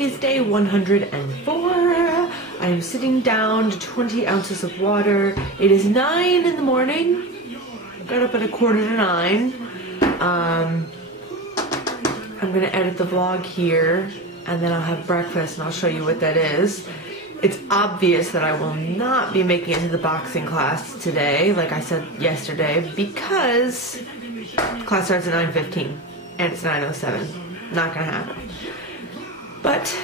It is day 104. I am sitting down to 20 ounces of water. It is 9 in the morning. I got up at 8:45. I'm gonna edit the vlog here, and then I'll have breakfast and I'll show you what that is. It's obvious that I will not be making it to the boxing class today, like I said yesterday, because class starts at 9:15 and it's 9:07. Not gonna happen. But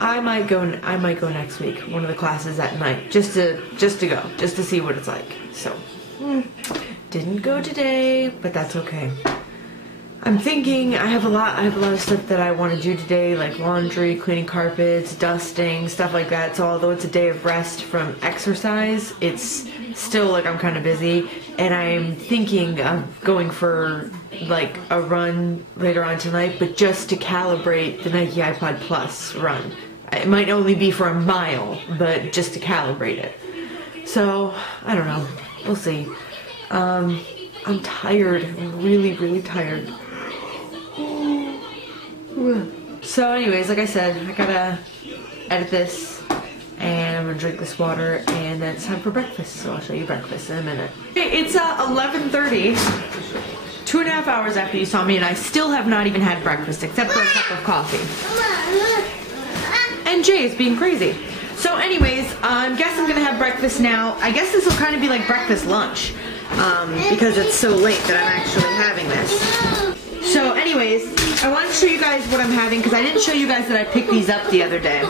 I might go next week. One of the classes at night, just to go, just to see what it's like. So didn't go today, but that's okay. I'm thinking I have a lot of stuff that I want to do today, like laundry, cleaning carpets, dusting, stuff like that. So although it's a day of rest from exercise, it's still like I'm kind of busy, and I'm thinking of going for like a run later on tonight, but just to calibrate the Nike iPod Plus run. It might only be for a mile, but just to calibrate it. So I don't know, we'll see. I'm tired. I'm really tired. So anyways, like I said, I gotta edit this, and I'm gonna drink this water, and then it's time for breakfast, so I'll show you breakfast in a minute. Okay, it's 11:30, 2.5 hours after you saw me, and I still have not even had breakfast, except for a cup of coffee. And Jay is being crazy. So anyways, I guess I'm gonna have breakfast now. I guess this will kind of be like breakfast lunch, because it's so late that I'm actually having this. So anyways, I wanted to show you guys what I'm having, because I didn't show you guys that I picked these up the other day.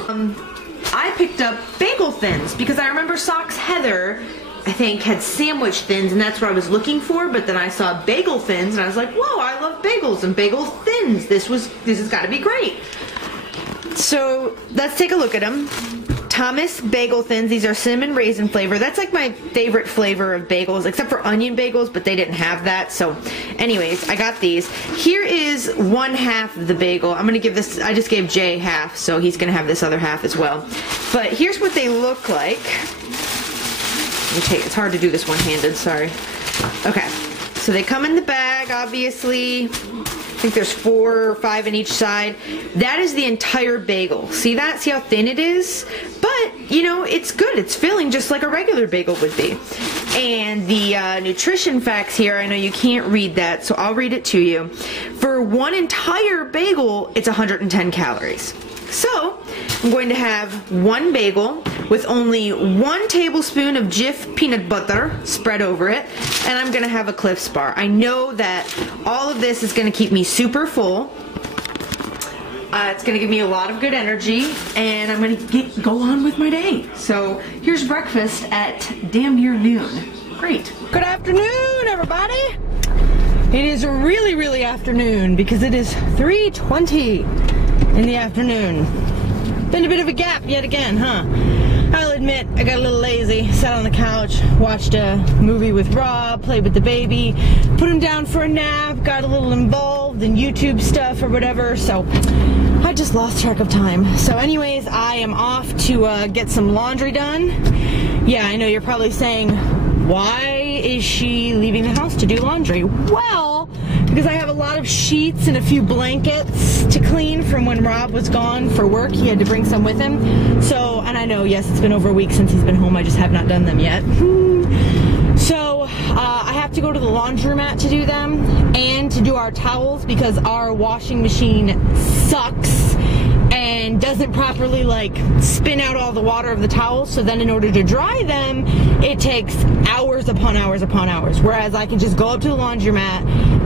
I picked up bagel thins, because I remember Socks Heather, I think, had sandwich thins, and that's what I was looking for, but then I saw bagel thins, and I was like, whoa, I love bagels and bagel thins. This has got to be great. So let's take a look at them. Thomas bagel thins. These are cinnamon raisin flavor. That's like my favorite flavor of bagels, except for onion bagels, but they didn't have that. So anyways, I got these. Here is 1/2 of the bagel. I'm gonna give this, I just gave Jay half, so he's gonna have this other half as well. But here's what they look like. Okay, it's hard to do this one-handed, sorry. Okay, so they come in the bag, obviously. I think there's 4 or 5 in each side. That is the entire bagel. See that? See how thin it is? But, you know, it's good. It's filling just like a regular bagel would be. And the nutrition facts here, I know you can't read that, so I'll read it to you. For one entire bagel, it's 110 calories. So, I'm going to have one bagel with only 1 tablespoon of Jif peanut butter spread over it, and I'm going to have a Cliff's bar. I know that all of this is going to keep me super full. It's going to give me a lot of good energy, and I'm going to go on with my day. So, here's breakfast at damn near noon. Great. Good afternoon, everybody. It is really afternoon, because it is 3:20 in the afternoon. Been a bit of a gap yet again, huh? I'll admit, I got a little lazy, sat on the couch, watched a movie with Rob, played with the baby, put him down for a nap, got a little involved in YouTube stuff or whatever, so I just lost track of time. So anyways, I am off to get some laundry done. Yeah, I know you're probably saying, why is she leaving the house to do laundry? Well, because I have a lot of sheets and a few blankets to clean from when Rob was gone for work. He had to bring some with him. So, and I know, yes, it's been over a week since he's been home. I just have not done them yet. So, I have to go to the laundromat to do them and to do our towels, because our washing machine sucks and doesn't properly like spin out all the water of the towels. So then in order to dry them, it takes hours upon hours upon hours. Whereas I can just go up to the laundromat,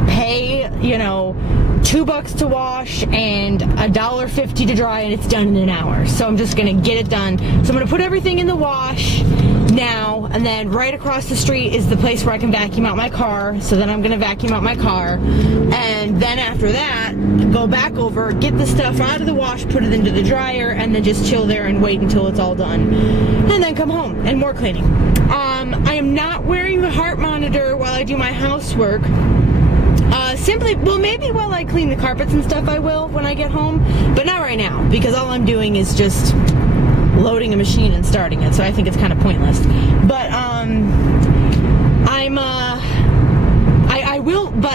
pay, you know, $2 to wash and $1.50 to dry, and it's done in an hour. So I'm just gonna get it done. So I'm gonna put everything in the wash now, and then right across the street is the place where I can vacuum out my car. So then I'm gonna vacuum out my car, and then after that, go back over, get the stuff out of the wash, put it into the dryer, and then just chill there and wait until it's all done, and then come home and more cleaning. I am not wearing the heart monitor while I do my housework. Simply, well, maybe while I clean the carpets and stuff I will when I get home, but not right now, because all I'm doing is just loading a machine and starting it, so I think it's kind of pointless. But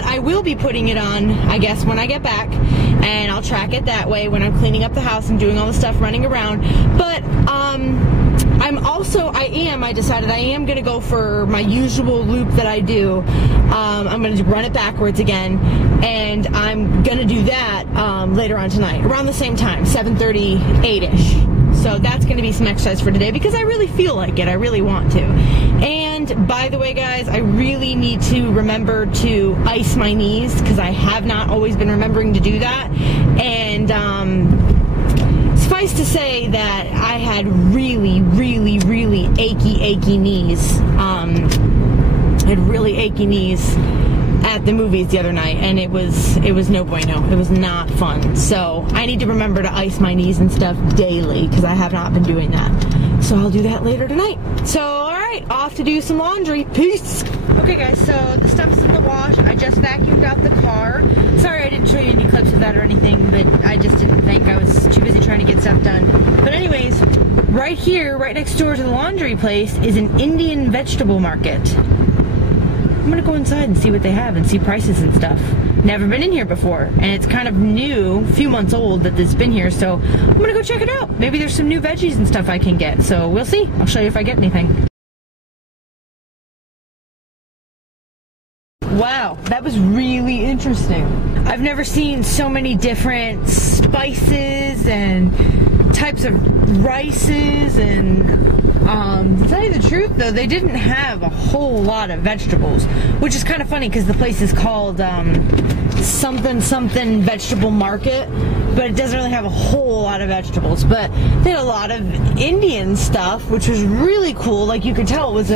I will be putting it on, I guess, when I get back, and I'll track it that way when I'm cleaning up the house and doing all the stuff running around. But I decided I am going to go for my usual loop that I do. I'm going to run it backwards again, and I'm going to do that later on tonight, around the same time, 7:30, 8-ish. So that's going to be some exercise for today because I really feel like it. I really want to. And by the way, guys, I really need to remember to ice my knees because I have not always been remembering to do that. And suffice to say that I had really, really, really achy knees. I had really achy knees at the movies the other night, and it was no bueno. It was not fun. So I need to remember to ice my knees and stuff daily because I have not been doing that. So I'll do that later tonight. So alright, off to do some laundry. Peace! Okay guys, so the stuff is in the wash. I just vacuumed out the car. Sorry I didn't show you any clips of that or anything, but I just didn't think. I was too busy trying to get stuff done. But anyways, right here, right next door to the laundry place, is an Indian vegetable market. I'm gonna go inside and see what they have and see prices and stuff. Never been in here before, and it's kind of new, a few months old that it's been here, so I'm gonna go check it out. Maybe there's some new veggies and stuff I can get, so we'll see. I'll show you if I get anything. Wow, that was really interesting. I've never seen so many different spices and types of rices, and to tell you the truth though, they didn't have a whole lot of vegetables, which is kind of funny because the place is called something vegetable market, but it doesn't really have a whole lot of vegetables. But they had a lot of Indian stuff, which was really cool. Like you could tell it was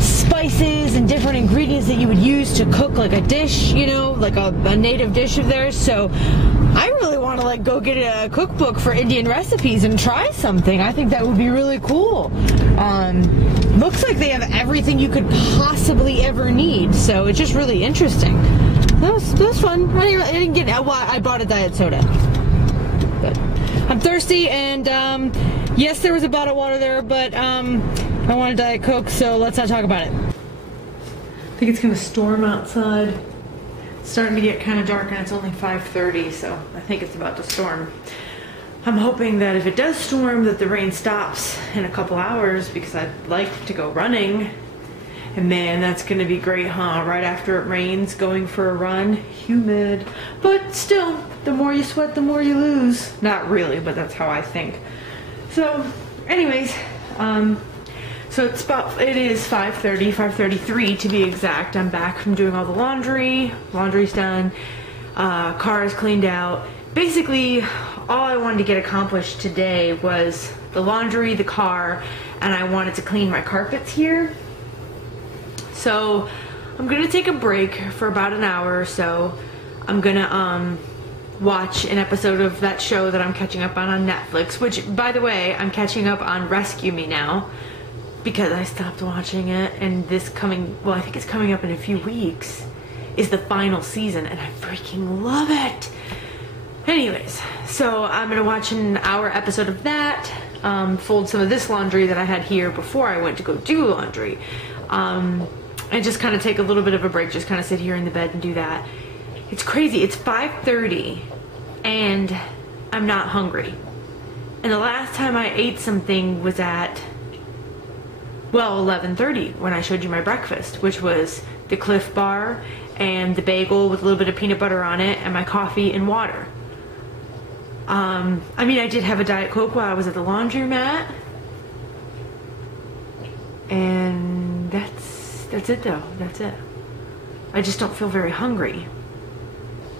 spices and different ingredients that you would use to cook like a dish, you know, like a native dish of theirs. So I really want to like go get a cookbook for Indian recipes and try something. I think that would be really cool. Looks like they have everything you could possibly ever need, so it's just really interesting. That was fun. I didn't get well, I bought a diet soda. But I'm thirsty, and yes, there was a bottle of water there, but I want a Diet Coke, so let's not talk about it. I think it's gonna storm outside. It's starting to get kind of dark, and it's only 5:30, so I think it's about to storm. I'm hoping that if it does storm, that the rain stops in a couple hours, because I'd like to go running. And man, that's gonna be great, huh? Right after it rains, going for a run, humid. But still, the more you sweat, the more you lose. Not really, but that's how I think. So, anyways, so it is 5:30, 5:33 to be exact. I'm back from doing all the laundry. Laundry's done. Car is cleaned out. Basically, all I wanted to get accomplished today was the laundry, the car, and I wanted to clean my carpets here. So I'm gonna take a break for about an hour or so. I'm gonna watch an episode of that show that I'm catching up on Netflix, which, by the way, I'm catching up on Rescue Me now because I stopped watching it, and this I think it's coming up in a few weeks, is the final season, and I freaking love it. Anyways, so I'm gonna watch an hour episode of that, fold some of this laundry that I had here before I went to go do laundry, and just kind of take a little bit of a break, just kind of sit here in the bed and do that. It's crazy, it's 5:30 and I'm not hungry. And the last time I ate something was at, well, 11:30 when I showed you my breakfast, which was the Cliff Bar and the bagel with a little bit of peanut butter on it and my coffee and water. I mean, I did have a Diet Coke while I was at the laundromat, and that's it though. That's it. I just don't feel very hungry.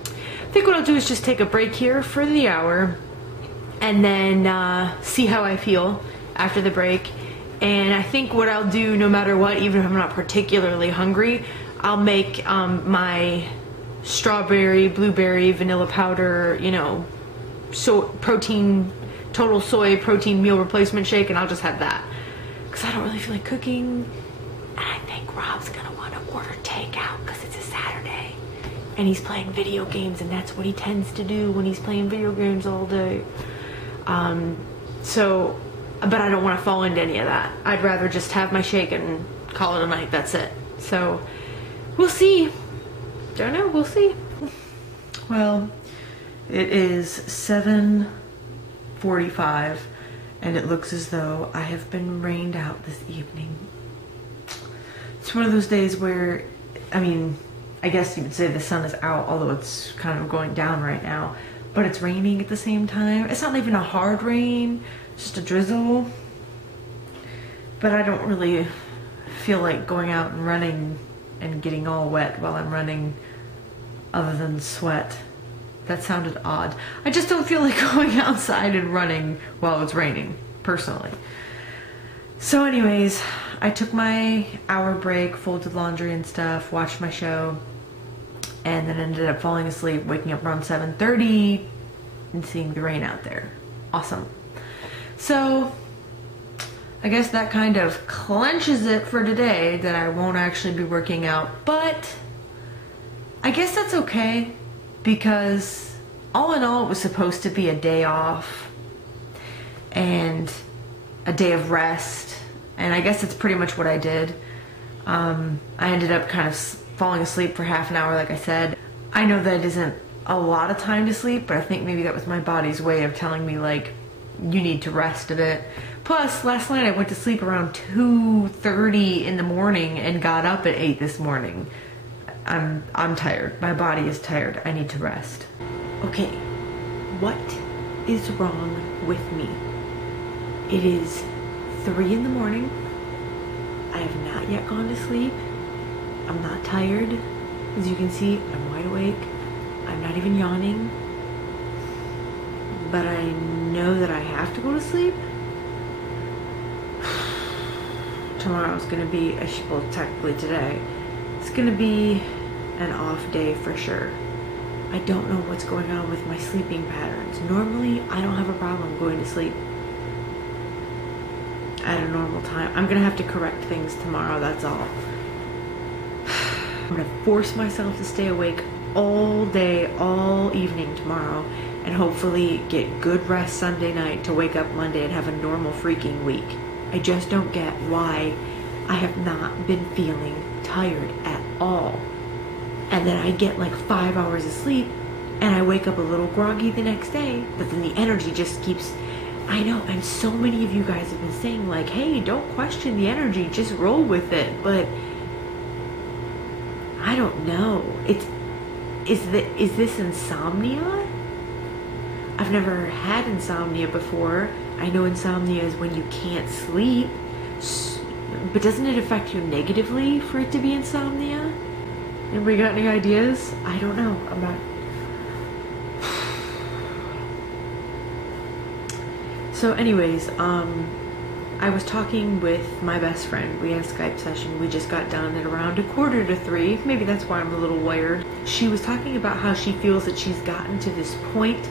I think what I'll do is just take a break here for the hour and then see how I feel after the break. And I think what I'll do, no matter what, even if I'm not particularly hungry, I'll make my strawberry, blueberry, vanilla powder, you know, total soy protein meal replacement shake, and I'll just have that. Because I don't really feel like cooking. And I think Rob's gonna want to order takeout because it's a Saturday. And he's playing video games, and that's what he tends to do when he's playing video games all day. But I don't want to fall into any of that. I'd rather just have my shake and call it a night. That's it. So, we'll see. Don't know. We'll see. Well, It is 7:45 and it looks as though I have been rained out this evening. It's one of those days where, I mean, I guess you would say the sun is out, although it's kind of going down right now, but it's raining at the same time. It's not even a hard rain, just a drizzle. But I don't really feel like going out and running and getting all wet while I'm running, other than sweat. That sounded odd. I just don't feel like going outside and running while it's raining, personally. So anyways, I took my hour break, folded laundry and stuff, watched my show, and then ended up falling asleep, waking up around 7:30 and seeing the rain out there. Awesome. So I guess that kind of clenches it for today that I won't actually be working out, but I guess that's okay, because all in all it was supposed to be a day off and a day of rest, and I guess that's pretty much what I did. I ended up kind of falling asleep for half an hour, like I said. I know that isn't a lot of time to sleep, but I think maybe that was my body's way of telling me, like, you need to rest a bit. Plus, last night I went to sleep around 2:30 in the morning and got up at 8 this morning. I'm tired. My body is tired. I need to rest. Okay, what is wrong with me? It is 3 in the morning. I have not yet gone to sleep. I'm not tired. As you can see, I'm wide awake. I'm not even yawning. But I know that I have to go to sleep. Tomorrow's gonna be, well, technically today, it's gonna be an off day for sure. I don't know what's going on with my sleeping patterns. Normally, I don't have a problem going to sleep at a normal time. I'm gonna have to correct things tomorrow, that's all. I'm gonna force myself to stay awake all day, all evening tomorrow, and hopefully get good rest Sunday night to wake up Monday and have a normal freaking week. I just don't get why I have not been feeling tired at all. And then I get like 5 hours of sleep and I wake up a little groggy the next day, but then the energy just keeps, I know, and so many of you guys have been saying like, hey, don't question the energy, just roll with it. But I don't know. Is this insomnia? I've never had insomnia before. I know insomnia is when you can't sleep, but doesn't it affect you negatively for it to be insomnia? Anybody got any ideas? I don't know. I'm not. So anyways, I was talking with my best friend. We had a Skype session. We just got done at around 2:45. Maybe that's why I'm a little wired. She was talking about how she feels that she's gotten to this point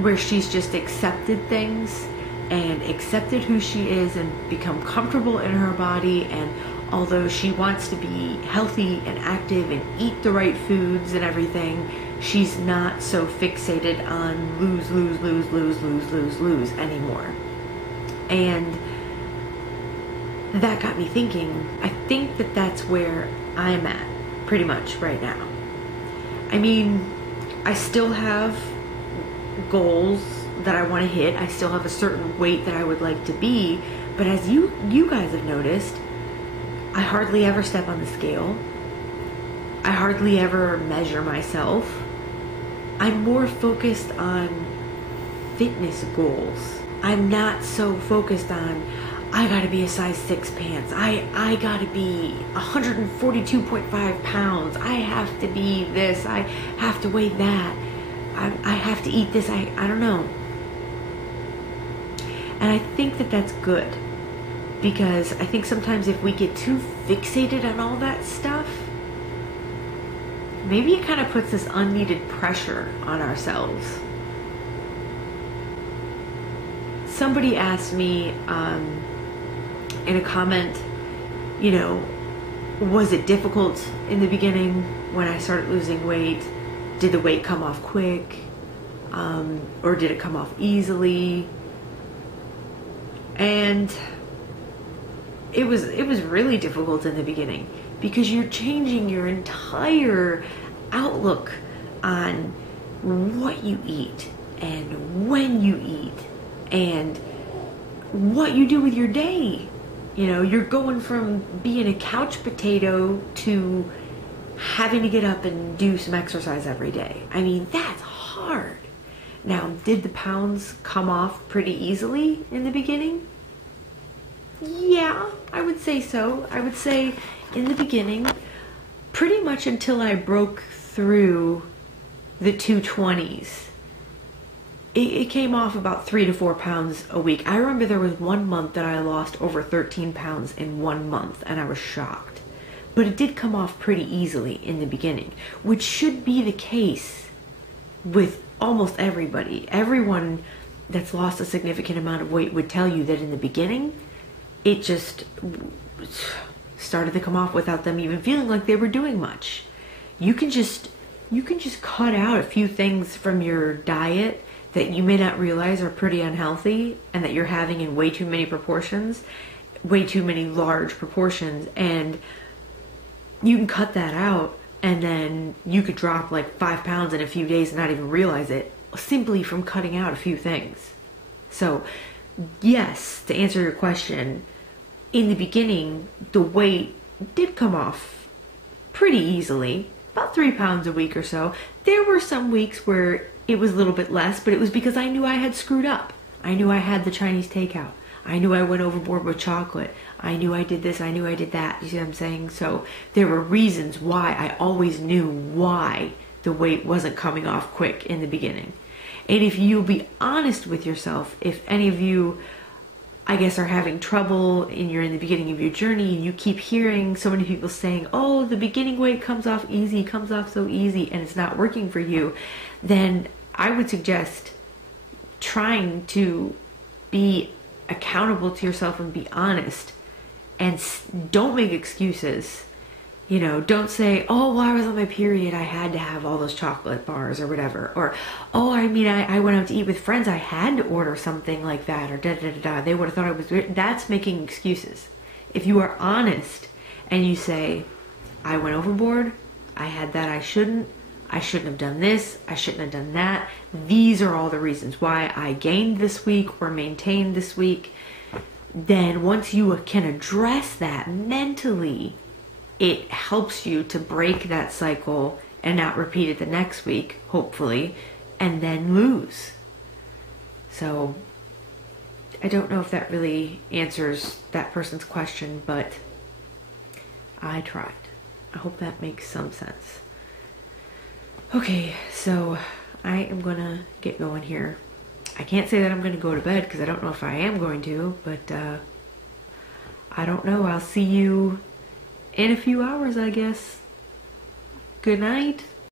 where she's just accepted things and accepted who she is and become comfortable in her body, and although she wants to be healthy and active and eat the right foods and everything, she's not so fixated on lose anymore. And that got me thinking, I think that that's where I'm at pretty much right now. I mean, I still have goals that I want to hit. I still have a certain weight that I would like to be, but as you guys have noticed, I hardly ever step on the scale. I hardly ever measure myself. I'm more focused on fitness goals. I'm not so focused on, I gotta be a size 6 pants. I gotta be 142.5 pounds. I have to be this. I have to weigh that. I have to eat this. I don't know. And I think that that's good, because I think sometimes if we get too fixated on all that stuff, maybe it kind of puts this unneeded pressure on ourselves. Somebody asked me in a comment, you know, was it difficult in the beginning when I started losing weight? Did the weight come off quick? Or did it come off easily? And it was really difficult in the beginning, because you're changing your entire outlook on what you eat and when you eat and what you do with your day. You know, you're going from being a couch potato to having to get up and do some exercise every day. I mean, that's hard. Now, did the pounds come off pretty easily in the beginning? Yeah, I would say so. I would say in the beginning, pretty much until I broke through the 220s. It came off about 3 to 4 pounds a week. I remember there was one month that I lost over 13 pounds in 1 month, and I was shocked. But it did come off pretty easily in the beginning, which should be the case with almost everybody. Everyone that's lost a significant amount of weight would tell you that in the beginning, it just started to come off without them even feeling like they were doing much. You can just cut out a few things from your diet that you may not realize are pretty unhealthy and that you're having in way too many proportions, way too many large proportions, and you can cut that out and then you could drop like 5 pounds in a few days and not even realize it simply from cutting out a few things. So yes, to answer your question, in the beginning, the weight did come off pretty easily, about 3 pounds a week or so. There were some weeks where it was a little bit less, but it was because I knew I had screwed up. I knew I had the Chinese takeout. I knew I went overboard with chocolate. I knew I did this. I knew I did that. You see what I'm saying? So there were reasons why. I always knew why the weight wasn't coming off quick in the beginning. And if you'll be honest with yourself, if any of you, I guess, are having trouble and you're in the beginning of your journey and you keep hearing so many people saying, oh, the beginning weight comes off easy, comes off so easy, and it's not working for you, then I would suggest trying to be accountable to yourself and be honest, and don't make excuses. You know, don't say, oh, well, I was on my period, I had to have all those chocolate bars or whatever. Or, oh, I mean, I went out to eat with friends, I had to order something like that, or da-da-da-da. They would have thought I was weird. That's making excuses. If you are honest and you say, I went overboard, I had that I shouldn't have done this, I shouldn't have done that. These are all the reasons why I gained this week or maintained this week. Then once you can address that mentally, it helps you to break that cycle and not repeat it the next week, hopefully, and then lose. So I don't know if that really answers that person's question, but I tried. I hope that makes some sense. Okay, so I am gonna get going here. I can't say that I'm gonna go to bed because I don't know if I am going to, but I don't know. I'll see you in a few hours, I guess. Good night.